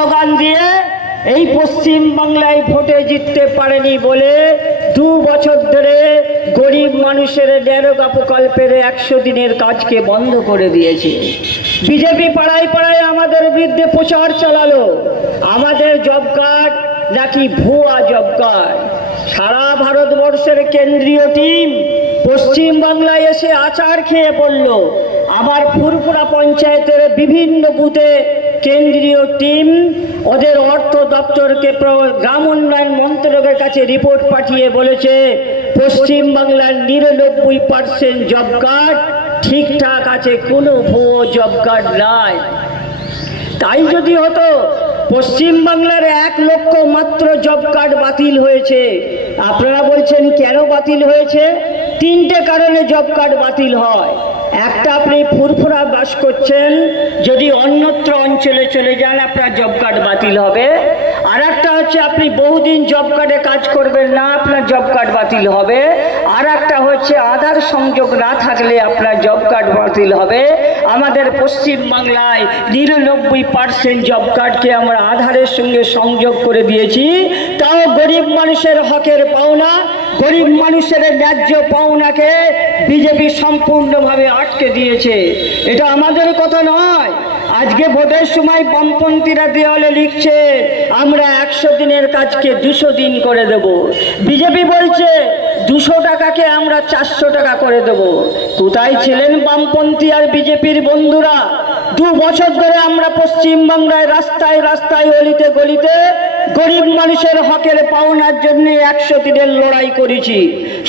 Slogan দিয়ে এই পশ্চিম বাংলায় ভোটে জিততে পারেনি বলে 2 বছর ধরে গরিব মানুষের ডেরোগা প্রকল্পের 100 দিনের কাজকে বন্ধ করে দিয়েছে। বিজেপি পাড়ায় পাড়ায় আমাদের বিরুদ্ধে প্রচার চালালো, আমাদের জব কার্ড নাকি ভুয়া জব কার্ড। সারা ভারতবর্ষের কেন্দ্রীয় টিম পশ্চিম বাংলায় এসে আচার খেয়ে পড়ল। আবার ফুরফুরা পঞ্চায়েতের বিভিন্ন বুথে কেন্দ্রীয় টিম ওদের অর্থ দপ্তরকে গ্রাম উন্নয়ন মন্ত্রকের কাছে রিপোর্ট পাঠিয়ে বলেছে পশ্চিম বাংলার 99% জব কার্ড ঠিকঠাক আছে, কোনো ভুয়ো জব কার্ড নাই। তাই যদি হতো, পশ্চিম বাংলার 1 লক্ষ মাত্র জব কার্ড বাতিল হয়েছে। আপনারা বলছেন কেন বাতিল হয়েছে? 3টে কারণে জব কার্ড বাতিল হয়। একটা, আপনি ফুরফুরা বাস করছেন, যদি অন্যত্র অঞ্চলে চলে যান আপনার জব কার্ড বাতিল হবে। আর একটা হচ্ছে আপনি বহুদিন জব কার্ডে কাজ করবেন না, আপনার জব কার্ড বাতিল হবে। আর একটা হচ্ছে আধার সংযোগ না থাকলে আপনার জব কার্ড বাতিল হবে। আমাদের পশ্চিম বাংলায় 99% জব কার্ডকে আমরা আধারের সঙ্গে সংযোগ করে দিয়েছি। তাও গরিব মানুষের হকের পাওনা, গরিব মানুষের ন্যায্য পাওনাকে বিজেপি সম্পূর্ণভাবে আটকে দিয়েছে। এটা আমাদের কথা নয়। আজকে ভোটের সময় বামপন্থীরা দেওয়ালে লিখছে আমরা 100 দিনের কাজকে 200 দিন করে দেব। বিজেপি বলছে 200 টাকাকে আমরা 400 টাকা করে দেব। কোথায় ছিলেন বামপন্থী আর বিজেপির বন্ধুরা? 2 বছর ধরে আমরা পশ্চিম বাংলায় রাস্তায় রাস্তায় অলিতে গলিতে গরিব মানুষের হকের পাওনার জন্য 100 দিনের লড়াই করেছি।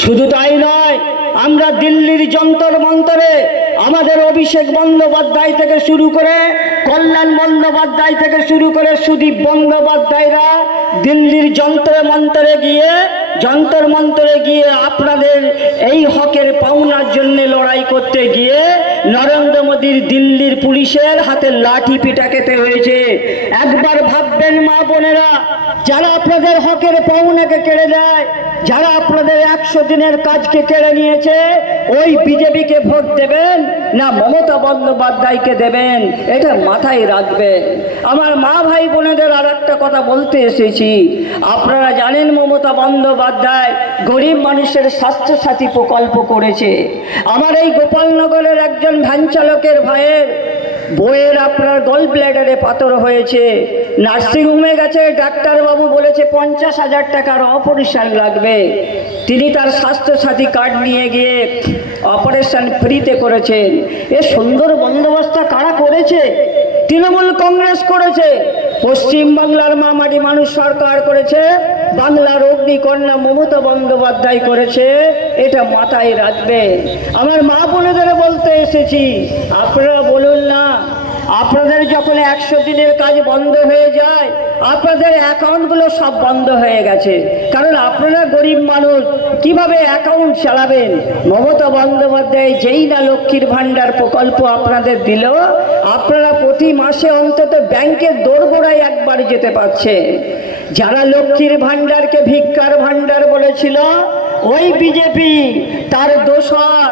শুধু তাই নয়, আমরা দিল্লির যন্তর মন্তরে আমাদের অভিষেক বন্দ্যোপাধ্যায় থেকে শুরু করে কল্যাণ বন্দ্যোপাধ্যায় থেকে শুরু করে সুদীপ বন্দ্যোপাধ্যায়রা দিল্লির যন্তর মন্তরে গিয়ে আপনাদের এই হকের পাওনার জন্য লড়াই করতে গিয়ে নরেন্দ্র মোদীর দিল্লির পুলিশের হাতে লাঠি পিটা খেতে হয়েছে। একবার ভাববেন মা বোনেরা, যারা আপনাদের হকের পাওনাকে কেড়ে দেয়, যারা আপনাদের 100 দিনের কাজকে কেড়ে নিয়েছে, ওই বিজেপিকে ভোট দেবেন না মমতা বন্দ্যোপাধ্যায়কে দেবেন? এটা মাথায় রাখবেন। আমার মা ভাই বোনেদের আর একটা কথা বলতে এসেছি। আপনারা জানেন মমতা বন্দ্যোপাধ্যায় গরিব মানুষের স্বাস্থ্যসাথী প্রকল্প করেছে। আমার এই গোপালনগরের একজন ভ্যান চালকের ভাইয়ের বইয়ের আপনার গল ব্ল্যাডারে পাথর হয়েছে, নার্সিংহোমে গেছে, ডাক্তারবাবু বলেছে 50,000 টাকার অপারেশন লাগবে। তিনি তার স্বাস্থ্যসাথী কার্ড নিয়ে গিয়ে অপারেশন ফ্রিতে করেছেন। এ সুন্দর বন্দোবস্ত কারা করেছে? তৃণমূল কংগ্রেস করেছে। পশ্চিম বাংলার মামাটি মানুষ সরকার করেছে, বাংলার অগ্নিকন্যা মমতা বন্দ্যোপাধ্যায় করেছে। এটা মাথায় রাখবেন। আমার মা বোনেদের বলতে এসেছি, আপনারা বলুন না, আপনাদের যখন 100 দিনের কাজ বন্ধ হয়ে যায়, আপনাদের অ্যাকাউন্টগুলো সব বন্ধ হয়ে গেছে। কারণ আপনারা গরিব মানুষ, কিভাবে অ্যাকাউন্ট চালাবেন? মমতা বন্দ্যোপাধ্যায় যেই না লক্ষ্মীর ভাণ্ডার প্রকল্প আপনাদের দিল, আপনারা প্রতি মাসে অন্তত ব্যাংকের দোরগোড়ায় একবার যেতে পারছেন। যারা লক্ষ্মীর ভাণ্ডারকে ভিক্ষার ভাণ্ডার বলেছিল, ওই বিজেপি তার দোসর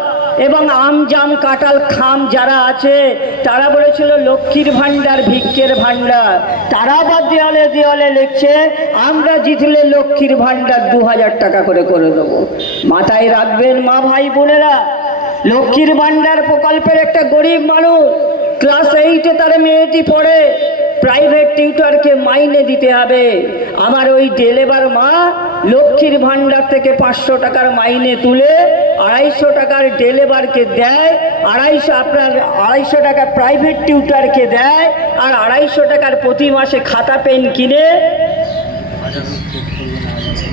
এবং আমজাম কাঁঠাল খাম যারা আছে, তারা বলেছিল লক্ষ্মীর ভাণ্ডার ভিক্ষের ভাণ্ডার। তারা বা দেওয়ালে দেওয়ালে লিখছে আমরা জিতলে লক্ষ্মীর ভাণ্ডার 2000 টাকা করে দেবো। মাথায় রাখবেন মা ভাই বোনেরা, লক্ষ্মীর ভাণ্ডার প্রকল্পের একটা গরিব মানুষ ক্লাস 8-এ তার মেয়েটি পড়ে, প্রাইভেট টিউটরকে মাইনে দিতে হবে। আমার ওই ডেলেবার মা লক্ষ্মীর ভাণ্ডার থেকে 500 টাকার মাইনে তুলে 250 টাকার ডেলেবারকে দেয়, 250 টাকা প্রাইভেট টিউটরকে দেয়, আর 250 টাকার প্রতি মাসে খাতা পেন কিনে